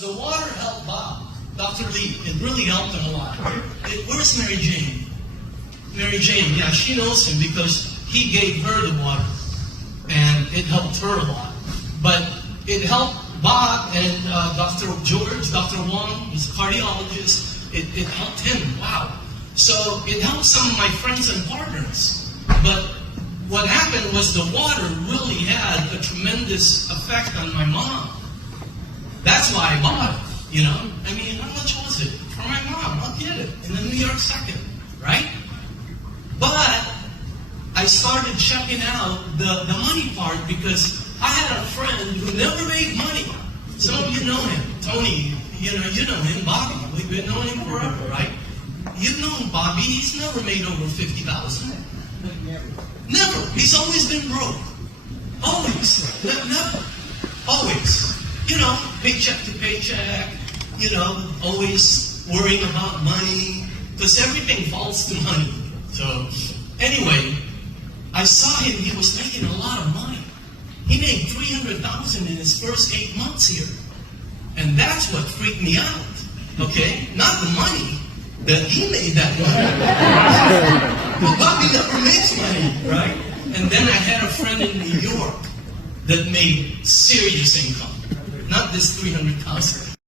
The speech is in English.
because the water helped Bob, Dr. Lee. It really helped him a lot. Where's Mary Jane? Mary Jane, yeah, she knows him because he gave her the water. And it helped her a lot. But it helped Bob and Dr. George, Dr. Wong, who's a cardiologist. It helped him. Wow. So it helped some of my friends and partners. But what happened was the water really had a tremendous effect on my mom. That's why I bought it, you know. I mean, how much was it? For my mom, I'll get it in the New York Second, right? But I started checking out the money part because I had a friend who never made money. Some of you know him. Tony, you know him. Bobby, we've been knowing him forever, right? You've known Bobby. He's never made over $50,000. Never. He's always been broke. Always. Never. Always. You know, paycheck to paycheck. You know, always worrying about money. Because everything falls to money. So, anyway, I saw him. He was making a lot of money. He made $300,000 in his first 8 months here. And that's what freaked me out. Okay? Not the money. That he made that money. But Bobby never makes money, right? And then I had a friend in New York that made serious income. Not this $300,000.